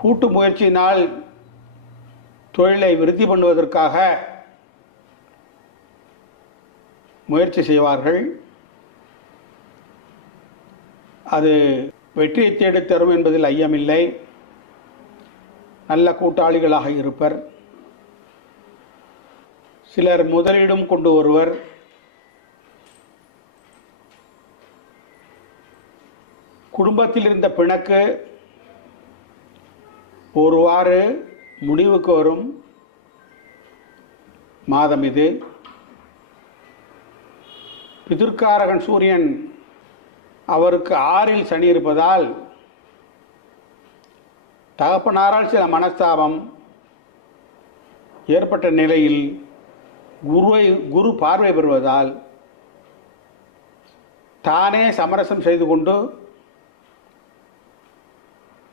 கூட்டு முயற்சியினால் தொழிலை விருத்தி பண்ணுவதற்காக முயற்சி செய்வார்கள். அது வெற்றியை தேடித் தரும் என்பதில் ஐயமில்லை. நல்ல கூட்டாளிகளாக இருப்பர். சிலர் முதலீடும் கொண்டு வருவர். குடும்பத்தில் இருந்த பிணக்கு ஒருவாறு முடிவுக்கு வரும் மாதம் இது. பிதுர்காரகன் சூரியன் அவருக்கு 6ல் சனி இருப்பதால் தகப்பனாரால் சில மனஸ்தாபம் ஏற்பட்ட நிலையில் குரு பார்வை பெறுவதால் தானே சமரசம் செய்து கொண்டு